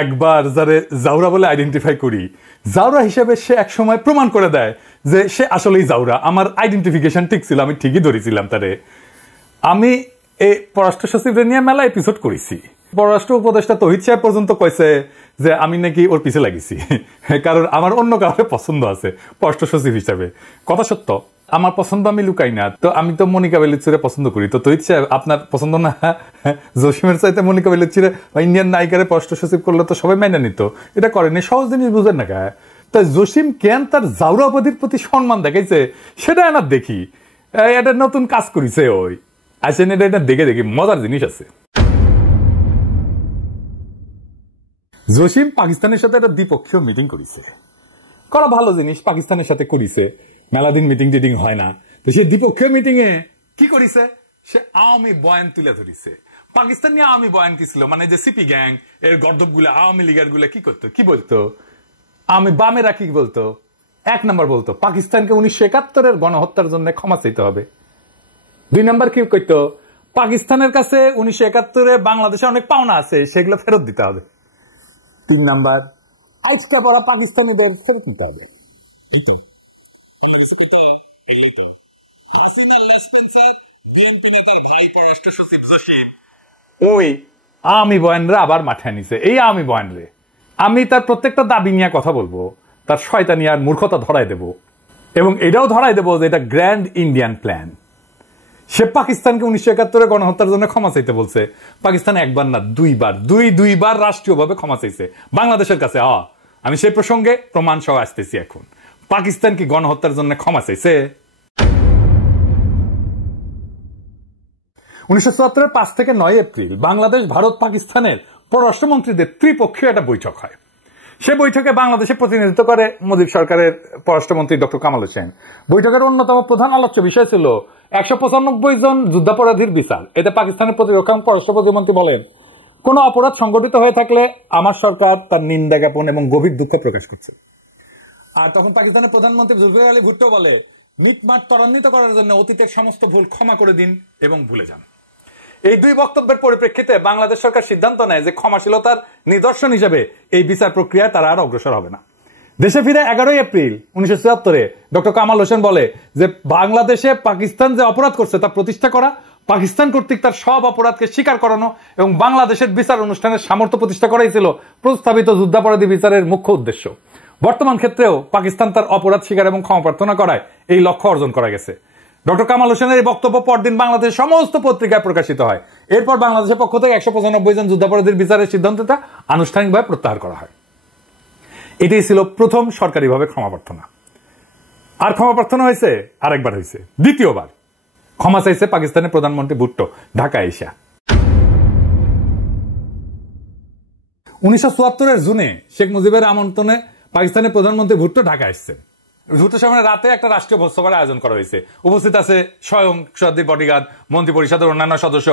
একবার যারে জাউরা বলে আইডেন্টিফাই করি, জাউরা হিসেবে সে এক সময় প্রমাণ করে দেয় যে সে আসলেই জাউরা। আমার আইডেন্টিফিকেশন ঠিক ছিল, আমি ঠিকই ধরেছিলাম তারে। আমি এই পররাষ্ট্র সচিবরে নিয়ে মেলা এপিসোড করেছি। পররাষ্ট্র উপদেষ্টা তহিদ সাহেব পর্যন্ত কইছে যে আমি নাকি ওর পিছে লাগিছি, কারণ আমার অন্য কাউকে পছন্দ আছে পররাষ্ট্র সচিব হিসাবে। কথা সত্য, আমার পছন্দ আমি লুকাই না। তো আমি তো মনিকা বেলুচিরে পছন্দ করি, তো তহিদ সাহেব আপনার পছন্দ না? জসিমের চাইতে মনিকা বেলুচিরে ইন্ডিয়ান নায়িকারে পররাষ্ট্র সচিব করলে তো সবাই মেনে নিত, এটা করেনি। সহজ জিনিস বুঝেন না কা? তাই জসিম কেন তার জাউরা উপাধির প্রতি সম্মান দেখাইছে সেটা না দেখি। এটা নতুন কাজ করেছে ওই, আসেন এটা দেখে দেখি, মজার জিনিস আছে। জসিম পাকিস্তানের সাথে একটা দ্বিপক্ষীয় মিটিং করেছে, করা ভালো জিনিস। পাকিস্তানের সাথে করেছে, মেলা দিন মিটিং টিটিং হয় না। তো সেই দ্বিপক্ষীয় মিটিং এ কি করেছে, সে আওয়ামী বয়ান তুলে ধরেছে। পাকিস্তান নিয়ে আওয়ামী বয়ান কি ছিল, মানে যে সিপি গ্যাং এর গর্দব গুলা, আওয়ামী লীগের গুলা কি করতো, কি বলতো, আমি বামেরা কি বলতো? 1 নম্বর বলতো পাকিস্তানকে 1971-এর গণহত্যার জন্য ক্ষমা চাইতে হবে। 2 নম্বর কি করতো, পাকিস্তানের কাছে 1971-এ বাংলাদেশে অনেক পাওনা আছে, সেগুলো ফেরত দিতে হবে। 3 নম্বর, আজকে পড়া পাকিস্তানিদের ফেরত নিতে হবে। বিএনপি নেতার ভাই পররাষ্ট্র সচিব জসিম ওই আওয়ামী বয়ানরা আবার মাঠে নিছে। এই আওয়ামী বয়ানরে আমি তার প্রত্যেকটা দাবি নিয়ে কথা বলবো, তার শয়তানি আর মূর্খতা ধরাই দেব, এবং এটাও ধরাই দেব যে এটা গ্র্যান্ড ইন্ডিয়ান প্ল্যান। সে পাকিস্তানকে 1971-এ গণহত্যার জন্য ক্ষমা চাইতে বলছে। পাকিস্তান একবার না দুইবার রাষ্ট্রীয়ভাবে ক্ষমা চাইছে বাংলাদেশের কাছে। আমি সেই প্রসঙ্গে প্রমাণ সহ আসতেছি এখন। পাকিস্তান কি গণহত্যার জন্য ক্ষমা চাইছে? 1974-এর 5 থেকে 9 এপ্রিল বাংলাদেশ, ভারত, পাকিস্তানের পররাষ্ট্রমন্ত্রীদের ত্রিপক্ষীয় একটা বৈঠক হয়। সে বৈঠকে বাংলাদেশে প্রতিনিধিত্ব করে মুজিব সরকারের পররাষ্ট্রমন্ত্রী ডক্টর কামাল হোসেন। বৈঠকের অন্যতম প্রধান আলোচ্য বিষয় ছিল 195 জন যুদ্ধাপরাধীর বিচার। এতে পাকিস্তানের প্রতিরক্ষা পররাষ্ট্র প্রতিমন্ত্রী বলেন, কোন অপরাধ সংঘটিত হয়ে থাকলে আমার সরকার তার নিন্দা জ্ঞাপন এবং গভীর দুঃখ প্রকাশ করছে। আর তখন পাকিস্তানের প্রধানমন্ত্রী জুলফিকার আলী ভুট্টো বলে, মিটমাট ত্বরান্বিত করার জন্য অতীতের সমস্ত ভুল ক্ষমা করে দিন এবং ভুলে যান। এই 2 বক্তব্যের পরিপ্রেক্ষিতে বাংলাদেশ সরকার সিদ্ধান্ত নেয় যে ক্ষমাশীলতার নিদর্শন হিসেবে এই বিচার প্রক্রিয়ায় তারা আর অগ্রসর হবে না। দেশে ফিরে 11 এপ্রিল 1974-এ ডক্টর কামাল হোসেন বলে যে বাংলাদেশে পাকিস্তান যে অপরাধ করছে তা প্রতিষ্ঠা করা, পাকিস্তান কর্তৃক তার সব অপরাধকে স্বীকার করানো এবং বাংলাদেশের বিচার অনুষ্ঠানের সামর্থ্য প্রতিষ্ঠা করাই ছিল প্রস্তাবিত যুদ্ধাপরাধী বিচারের মুখ্য উদ্দেশ্য। বর্তমান ক্ষেত্রেও পাকিস্তান তার অপরাধ স্বীকার এবং ক্ষমা প্রার্থনা করায় এই লক্ষ্য অর্জন করা গেছে। ডক্টর কামাল হোসেনের এই বক্তব্য পরদিন বাংলাদেশের সমস্ত পত্রিকায় প্রকাশিত হয়। এরপর বাংলাদেশের পক্ষ থেকে 195 জন যুদ্ধাপরাধীর বিচারের সিদ্ধান্তটা আনুষ্ঠানিকভাবে প্রত্যাহার করা হয়। এটাই ছিল প্রথম সরকারিভাবে ক্ষমা প্রার্থনা। আর ক্ষমা প্রার্থনা হয়েছে আরেকবার, হয়েছে দ্বিতীয়বার। ক্ষমা চাইছে পাকিস্তানের প্রধানমন্ত্রী ভুট্টো ঢাকায় এসে। 1974-এর জুনে শেখ মুজিবের আমন্ত্রণে পাকিস্তানের প্রধানমন্ত্রী ভুট্টো ঢাকায় এসেছেন। ভুট্টোর সামনে রাতে একটা রাষ্ট্রীয় ভোজসভার আয়োজন করা হয়েছে। উপস্থিত আছে স্বয়ং সর্দার বডিগার্ড, মন্ত্রী পরিষদের অন্যান্য সদস্য।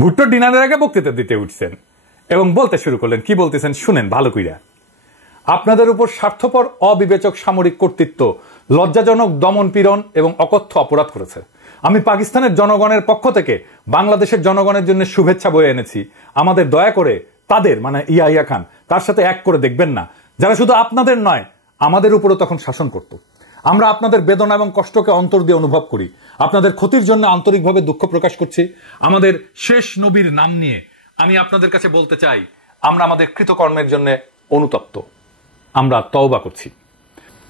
ভুট্টো ডিনারের আগে বক্তৃতা দিতে উঠছেন এবং বলতে শুরু করলেন। কি বলতেছেন শুনেন ভালো কইরা। আপনাদের উপর স্বার্থপর অবিবেচক সামরিক কর্তৃত্ব লজ্জাজনক দমন পীড়ন এবং অকথ্য অপরাধ করেছে। আমি পাকিস্তানের জনগণের পক্ষ থেকে বাংলাদেশের জনগণের জন্য শুভেচ্ছা বয়ে এনেছি। আমাদের দয়া করে তাদের, মানে ইয়াহিয়া খান, তার সাথে এক করে দেখবেন না, যারা শুধু আপনাদের নয় আমাদের উপরও তখন শাসন করত। আমরা আপনাদের বেদনা এবং কষ্টকে অন্তর দিয়ে অনুভব করি। আপনাদের ক্ষতির জন্য আন্তরিকভাবে দুঃখ প্রকাশ করছি। আমাদের শেষ নবীর নাম নিয়ে আমি আপনাদের কাছে বলতে চাই, আমরা আমাদের কৃতকর্মের জন্য অনুতপ্ত, আমরা তওবা করছি।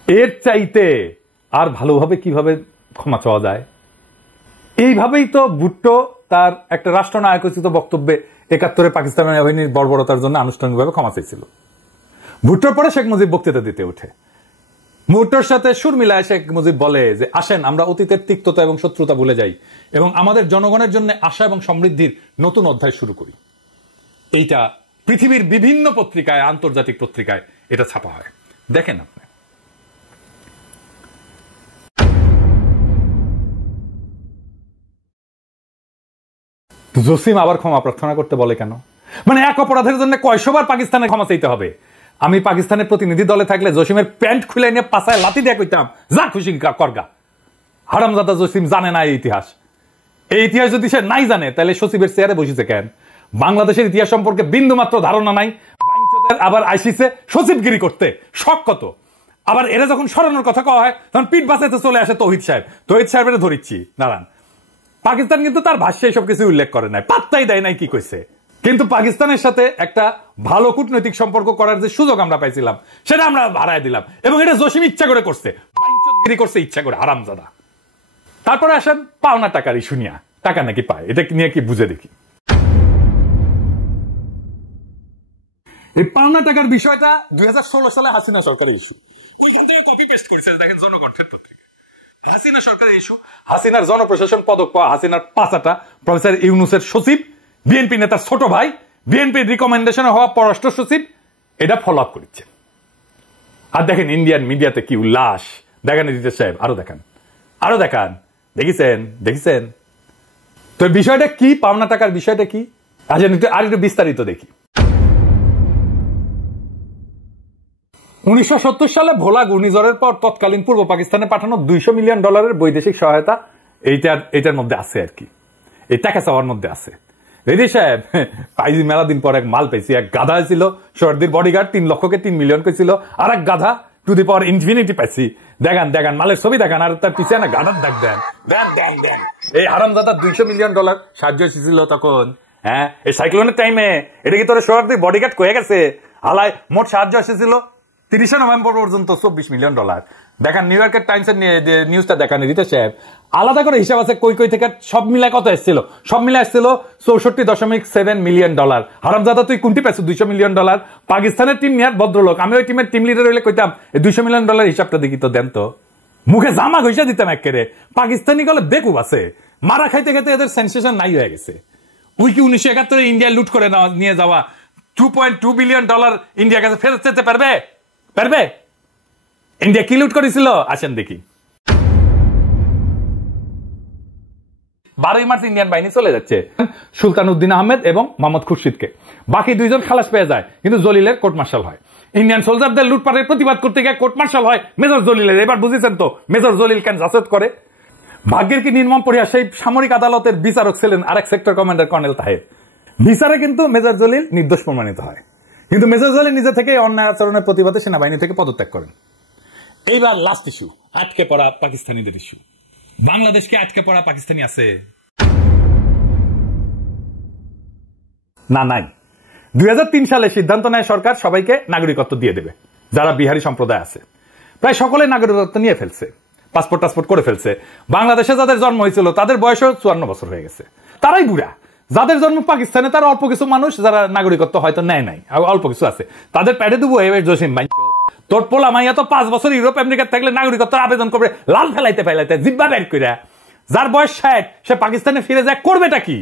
এর চাইতে আর ভালোভাবে কিভাবে ক্ষমা চাওয়া যায়? এইভাবেই তো ভুট্টো তার একটা রাষ্ট্রনায়কোচিত বক্তব্যে 71-এ পাকিস্তান বাহিনীর বর্বরতার জন্য আনুষ্ঠানিকভাবে ক্ষমা চাইছিল। ভুট্টোর পরে শেখ মুজিব বক্তৃতা দিতে ওঠে। ভুট্টোর সাথে সুর মিলায় শেখ মুজিব বলে যে, আসেন আমরা অতীতের তিক্ততা এবং শত্রুতা ভুলে যাই এবং আমাদের জনগণের জন্য আশা এবং সমৃদ্ধির নতুন অধ্যায় শুরু করি। এইটা পৃথিবীর বিভিন্ন পত্রিকায়, আন্তর্জাতিক পত্রিকায় এটা ছাপা হয়। দেখেন আপনি। জসিম আবার ক্ষমা প্রার্থনা করতে বলে কেন? মানে এক অপরাধের জন্য কয়শবার পাকিস্তানে ক্ষমা চাইতে হবে? আমি পাকিস্তানের প্রতিনিধি দলে থাকলে জসিমের প্যান্ট খুলে নিয়ে পাছায় লাথি দিয়ে কইতাম, যা খুশি করগা। হারামজাদা জসিম জানে না এই ইতিহাস। এই ইতিহাস যদি সে নাই জানে তাহলে সচিবের চেয়ারে বসেছে কেন? বাংলাদেশের ইতিহাস সম্পর্কে বিন্দু মাত্র ধারণা নাই। আবার আইসিসে সচিবগিরি করতে শখ কত। আবার এরা যখন সরানোর কথা কওয়া হয় তখন পিঠ বাঁচাইতে চলে আসে তৌহিদ সাহেবের ধরিচ্ছি নারায়ণ। পাকিস্তান কিন্তু তার ভাষ্যে এসব কিছু উল্লেখ করে নাই, পাত্তাই দেয় নাই কি কইছে। কিন্তু পাকিস্তানের সাথে একটা ভালো কূটনৈতিক সম্পর্ক করার যে সুযোগ আমরা পাইছিলাম সেটা আমরা হারায় দিলাম, এবং এটা জসিম ইচ্ছা করে করছে, বাইঞ্চতগিরি করছে ইচ্ছা করে, হারামজাদা। তারপরে আসেন পাওনা টাকার ইস্যু নিয়ে, টাকা নাকি পায়, এটা নিয়ে কি বুঝে দেখি। এই পাওনা টাকার বিষয়টা 2016 সালে হাসিনা সরকারের ইস্যু, ওইখান থেকে কপি পেস্ট করেছে, দেখেন জনকণ্ঠের পত্রিকা। হাসিনা সরকারের ইস্যু, হাসিনার জনপ্রশাসন পদক পাওয়া হাসিনার পাঁচাটা প্রফেসর ইউনুসের সচিব, বিএনপি নেতার ছোট ভাই, বিএনপির রিকমেন্ডেশনে হওয়া পররাষ্ট্র সচিব, এটা ফলো আপ করেছে। আর দেখেন ইন্ডিয়ান মিডিয়াতে কি উল্লাস, দেখেন এডিটর সাহেব, আরো দেখান, দেখেছেন তো বিষয়টা কি, পাওনা টাকার বিষয়টা কি, আর একটু বিস্তারিত দেখি। 1970 সালে ভোলা ঘূর্ণিঝড়ের পর তৎকালীন পূর্ব পাকিস্তানে পাঠানো $200 মিলিয়ন বৈদেশিক সহায়তা এইটার মধ্যে আছে আর কি, এই টাকা চাওয়ার মধ্যে আছে। রেডি সাহেব পাইজি মেলা দিন পর এক মাল পেয়েছি, এক গাধা ছিল সর্দির বডিগার্ড, 3 লক্ষকে 3 মিলিয়ন করেছিল, আর এক গাধা টু দি পাওয়ার ইনফিনিটি পাইছি। দেখান মালের ছবি দেখান, আর তার পিছিয়ে না গাধার দাগ দেন। এই হারামজাদা $200 মিলিয়ন সাহায্য এসেছিল তখন, হ্যাঁ এই সাইক্লোনের টাইমে। এটা কি তোর সর্দির বডিগার্ড কয়ে গেছে? হালায় মোট সাহায্য এসেছিল 30 নভেম্বর পর্যন্ত $24 মিলিয়ন। দেখেন নিউ ইয়র্কের টাইমসের নিউজটা দেখান রিতেশ সাহেব, আলাদা করে হিসাব আছে কই থেকে সব মিলায় কত এসেছিল। সব মিলে আসছিল $64.7 মিলিয়ন। হারামজাদা তুই কোনটি পাইছো $200 মিলিয়ন? পাকিস্তানের টিম নিয়ে ভদ্রলোক, আমি ওই টিমের টিম লিডার হইলে কইতাম এই $200 মিলিয়ন হিসাবটা দেখি তো দেন তো, মুখে জামা ঘষা দিতাম একেবারে। পাকিস্তানি গলে বেকুব আছে, মারা খাইতে খাইতে এদের সেন্সেশন নাই হয়ে গেছে। ওই কি 1971 ইন্ডিয়া লুট করে নিয়ে যাওয়া $2.2 বিলিয়ন ইন্ডিয়ার কাছে ফেরত যেতে পারবে? ইন্ডিয়া কি লুট করেছিল আসেন দেখি। 12 মার্চ ইন্ডিয়ান বাহিনী চলে যাচ্ছে সুলতান উদ্দিন আহমেদ এবং মোহাম্মদ খুরশিদকে, বাকি 2জন খালাস পেয়ে যায়, কিন্তু জলিলের কোর্ট মার্শাল হয়। ইন্ডিয়ান সোলজারদের লুটপাটের প্রতিবাদ করতে গিয়ে কোর্ট মার্শাল হয় মেজর জলিলের। এবার বুঝেছেন তো মেজর জলিল কেন জাসদ করে। ভাগ্যের কি নির্মম পরিহাস, সেই সামরিক আদালতের বিচারক ছিলেন আরেক সেক্টর কমান্ডার কর্নেল তাহের। বিচারে কিন্তু মেজর জলিল নির্দোষ প্রমাণিত হয়, কিন্তু মেজর জলিল নিজে থেকে অন্যায় আচরণের প্রতিবাদে সেনাবাহিনী থেকে পদত্যাগ করেন। এইবার লাস্ট ইস্যু, আটকে পড়া পাকিস্তানিদের ইস্যু। বাংলাদেশকে আটকে পড়া পাকিস্তানি আছে? না, নাই। 2003 সালে সিদ্ধান্ত নেয় সরকার সবাইকে নাগরিকত্ব দিয়ে দেবে যারা বিহারি সম্প্রদায় আছে। প্রায় সকলে নাগরিকত্ব নিয়ে ফেলছে, পাসপোর্ট করে ফেলছে। বাংলাদেশে যাদের জন্ম হয়েছিল তাদের বয়স 54 বছর হয়ে গেছে, তারাই বুড়া। যাদের জন্ম পাকিস্তানে তার অল্প কিছু মানুষ যারা নাগরিকত্ব হয়তো নেয় নাই, অল্প কিছু আছে, তাদের প্যাডে দেবো জসিম ভাই। তোর পোলা মাইয়া তো 5 বছর ইউরোপ আমেরিকা থাকলে নাগরিকত্ব আবেদন করবে লাল ফেলাইতে জিব্বা বের কইরা। যার বয়স 60 সে পাকিস্তানে ফিরে যায়, করবেটা কি?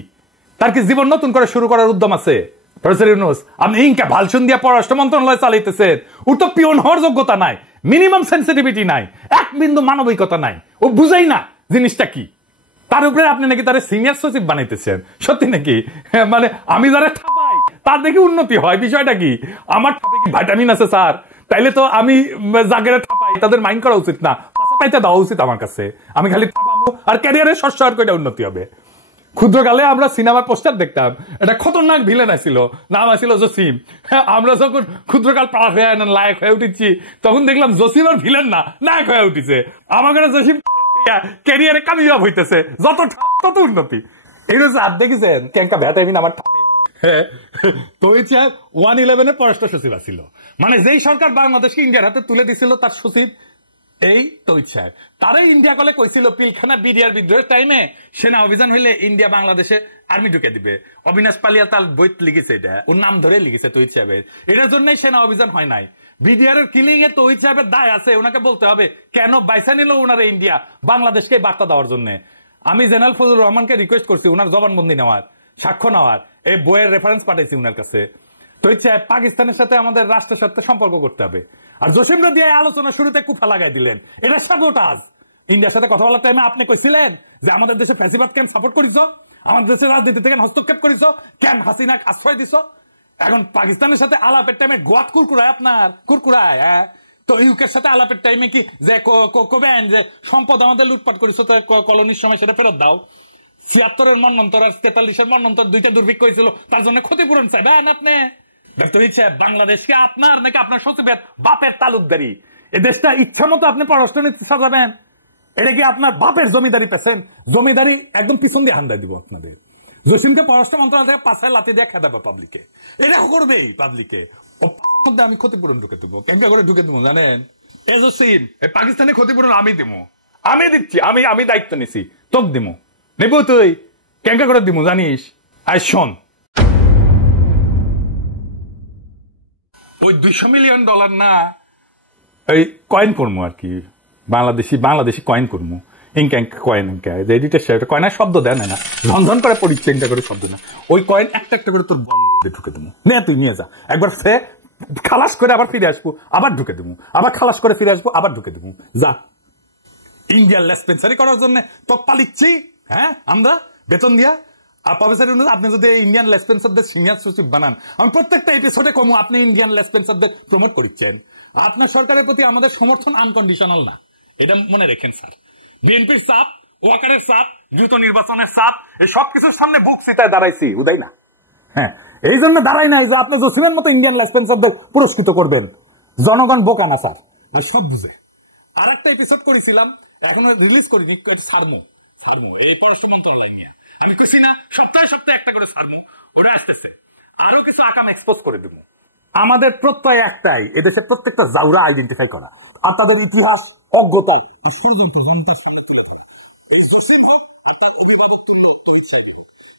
তার কি জীবন নতুন করে শুরু করার উদ্যম আছে? প্রফেসর ইউনুস আপনি ইনকা ভালসুন দিয়া পররাষ্ট্র মন্ত্রণালয় চালাইতেছেন, ওর তো পিওন হওয়ার যোগ্যতা নাই, মিনিমাম সেন্সিটিভিটি নাই, এক বিন্দু মানবিকতা নাই, ও বুঝাই না জিনিসটা কি। তার উপরে আপনি নাকি তার সিনিয়র সচিব বানাইতেছেন, সত্যি নাকি? মানে আমি যারা ঠাপাই তার দেখি উন্নতি হয়, বিষয়টা কি? আমার ঠাপে কি ভিটামিন আছে স্যার? তাইলে তো আমি জাগেরা ঠাপাই তাদের মাইন্ড করা উচিত না, পাইতে দেওয়া উচিত আমার কাছে। আমি খালি ঠাপাবো আর ক্যারিয়ারের শস্য কয়টা উন্নতি হবে। ক্ষুদ্রকালে আমরা সিনেমার পোস্টার দেখতাম, এটা খতরনাক ভিলেন আসছিল, নাম আসছিল জসিম। আমরা যখন ক্ষুদ্রকাল পার হয়ে লায়ক হয়ে উঠেছি তখন দেখলাম জসিম আর ভিলেন না, নায়ক হয়ে উঠেছে। আমার কাছে জসিম ক্যারিয়ারে কামিয়াব হইতেছে, যত তত উন্নতি। এই আর দেখেছেন কেঙ্কা ভ্যাটামিন আমার তো 111 পররাষ্ট্র সচিব আসছিল, মানে যেই সরকার বাংলাদেশকে ইন্ডিয়ার হাতে তুলে দিছিল তার সচিব এই তৌহিদ সাহেব। তারাই ইন্ডিয়া কলে কইছিল পিলখানা বিডিআর বিদ্রোহের টাইমে সেনা অভিযান হইলে ইন্ডিয়া বাংলাদেশে আর্মি ঢুকে দিবে। অবিনাশ পালিয়া তার বই লিখেছে, এটা ওর নাম ধরে লিখেছে তৌহিদ সাহেবের। এটার জন্যই সেনা অভিযান হয় নাই। বিডিআর এর কিলিং এ তৌহিদ সাহেবের দায় আছে, ওনাকে বলতে হবে কেন বাইসা নিল ওনারা ইন্ডিয়া বাংলাদেশকে বার্তা দেওয়ার জন্য। আমি জেনারেল ফজলুর রহমানকে রিকোয়েস্ট করছি ওনার জবানবন্দি নেওয়ার, সাক্ষ্য নেওয়ার, এই বইয়ের রেফারেন্স পাঠাইছি ওনার কাছে। তৌহিদ সাহেব পাকিস্তানের সাথে আমাদের রাষ্ট্রের সাথে সম্পর্ক করতে হবে। আর জসিমরা দিয়ে আলোচনা শুরুতে কুফা লাগাই দিলেন, এটা সাবোটাজ। ইন্ডিয়ার সাথে কথা বলার টাইমে আপনি কইছিলেন যে আমাদের দেশে ফ্যাসিবাদ কেন সাপোর্ট করিস, আমাদের দেশের রাজনীতি থেকে হস্তক্ষেপ করিস, কেন হাসিনাকে আশ্রয় দিস। এখন পাকিস্তানের সাথে আলাপের টাইমে গোয়াত কুরকুরায়, আপনার কুরকুরায়। হ্যাঁ, তো ইউকের সাথে আলাপের টাইমে কি যে কবেন যে সম্পদ আমাদের লুটপাট করিস, তো কলোনির সময় সেটা ফেরত দাও। 76-এর মন্বন্তর আর 43-এর মন্বন্তর 2টা দুর্ভিক্ষ হয়েছিল, তার জন্য ক্ষতিপূরণ চাইবেন আপনি। ডক্টর ইচ্ছা বাংলাদেশকে আপনার নাকি আপনার সচিবের বাপের তালুকদারি? এ দেশটা ইচ্ছা মতো আপনি পররাষ্ট্রনীতি সাজাবেন? এটা কি আপনার বাপের জমিদারি পেছেন? জমিদারি একদম পিছন দিয়ে হান্দাই দিব আপনাদের। জসিমকে পররাষ্ট্র মন্ত্রণালয় থেকে পাশায় লাথি দিয়ে খেদাবে পাবলিকে, এটা করবেই পাবলিকে। মধ্যে আমি ক্ষতিপূরণ ঢুকে দেবো, কেঙ্কা করে ঢুকে দেবো জানেন? এ জসিম, এই পাকিস্তানি ক্ষতিপূরণ আমি দিব, আমি দিচ্ছি, আমি দায়িত্ব নিছি, তোক দিব, নেব তুই কেঙ্কা করে দিব জানিস? আই শোন, ওই $200 মিলিয়ন না, ওই কয়েন করবো আর কি, বাংলাদেশি কয়েন করবো, কয়েন কয়েন শব্দ দেয় না, ঝনঝন করে পড়ি, চিন্তা করে শব্দ না, ওই কয়েন একটা একটা করে তোর মধ্যে ঢুকে দেবো, নে তুই নিয়ে যা, একবার ফে খালাস করে আবার ফিরে আসবো, আবার ঢুকে দেবো, আবার খালাস করে ফিরে আসবো, আবার ঢুকে দেবো, যা। ইন্ডিয়ার লেসপেন্সারি করার জন্য তো পালিচ্ছি, হ্যাঁ আমরা বেতন দিয়া। আর প্রফেসর ইউনূস, আপনি যদি ইন্ডিয়ান লেসপেন্সারদের সিনিয়র সচিব বানান, আমি প্রত্যেকটা এপিসোডে কমু আপনি ইন্ডিয়ান লেসপেন্সারদের প্রমোট করছেন। আপনার সরকারের প্রতি আমাদের সমর্থন আনকন্ডিশনাল না, এটা মনে রেখেন স্যার। বিএনপির চাপ, ওয়াকারের চাপ, দ্রুত নির্বাচনের চাপ, এই সবকিছুর সামনে বুক চিতায় দাঁড়াইছি, উদয় না। হ্যাঁ, এই জন্য দাঁড়াই নাই যে আপনি জসিমের মতো ইন্ডিয়ান লেসপেন্সারদের পুরস্কৃত করবেন। জনগণ বোকা না স্যার, সব বুঝে। আর একটা এপিসোড করেছিলাম, এখনো রিলিজ করিনি, সারমো এই পররাষ্ট্র মন্ত্রণালয় নিয়ে আমি কইছি না, সপ্তাহে সপ্তাহে একটা করে সারমো, ওরা আসতেছে, আরো কিছু আকাম এক্সপোজ করে দেবো। আমাদের প্রত্যয় একটাই, এদেশের প্রত্যেকটা জাউরা আইডেন্টিফাই করা, আর তাদের ইতিহাস অজ্ঞতায় জনতার সামনে তুলে ধরা। এই জসিম হোক আর তার অভিভাবক তুল্য তহিদ সাহেব,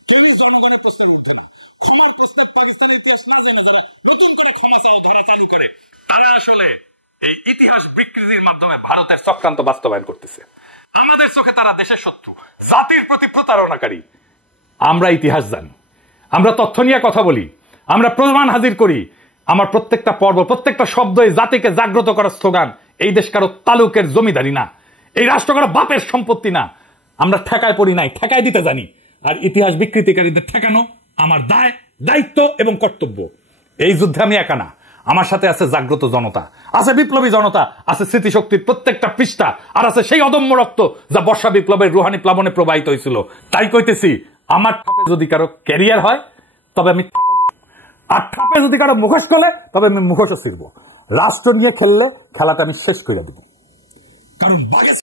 কেউই জনগণের প্রশ্নের উঠে না। ক্ষমার প্রশ্নের পাকিস্তানের ইতিহাস না জেনে যারা নতুন করে ক্ষমা চাও ধরা চালু করে, তারা আসলে এই ইতিহাস বিকৃতির মাধ্যমে ভারতের চক্রান্ত বাস্তবায়ন করতেছে। আমাদের চোখে তারা দেশের শত্রু, জাতির প্রতি প্রতারণাকারী। আমরা ইতিহাস জানি, আমরা তথ্য নিয়ে কথা বলি, আমরা প্রমাণ হাজির করি। আমার প্রত্যেকটা পর্ব, প্রত্যেকটা শব্দ এই জাতিকে জাগ্রত করার স্লোগান। এই দেশ কারো তালুকের জমিদারি না, এই রাষ্ট্র কারো বাপের সম্পত্তি না। আমরা ঠেকায় পড়ি নাই, ঠেকায় দিতে জানি। আর ইতিহাস বিকৃতিকারীদের ঠেকানো আমার দায়, দায়িত্ব এবং কর্তব্য। এই যুদ্ধে আমি একা না, আমার সাথে আছে জাগ্রত জনতা, আছে বিপ্লবী জনতা, আছে স্মৃতিশক্তির প্রত্যেকটা পৃষ্ঠা, আর আছে সেই অদম্য রক্ত যা বর্ষা বিপ্লবের রুহানি প্লাবনে প্রবাহিত হয়েছিল। তাই কইতেছি, আমার ঠাপে যদি কারো ক্যারিয়ার হয় তবে আমি, আর ঠাপে যদি কারো মুখোশ খোলে তবে আমি মুখোশও ছিড়ব। রাষ্ট্র নিয়ে খেললে খেলাটা আমি শেষ করে দেব, কারণ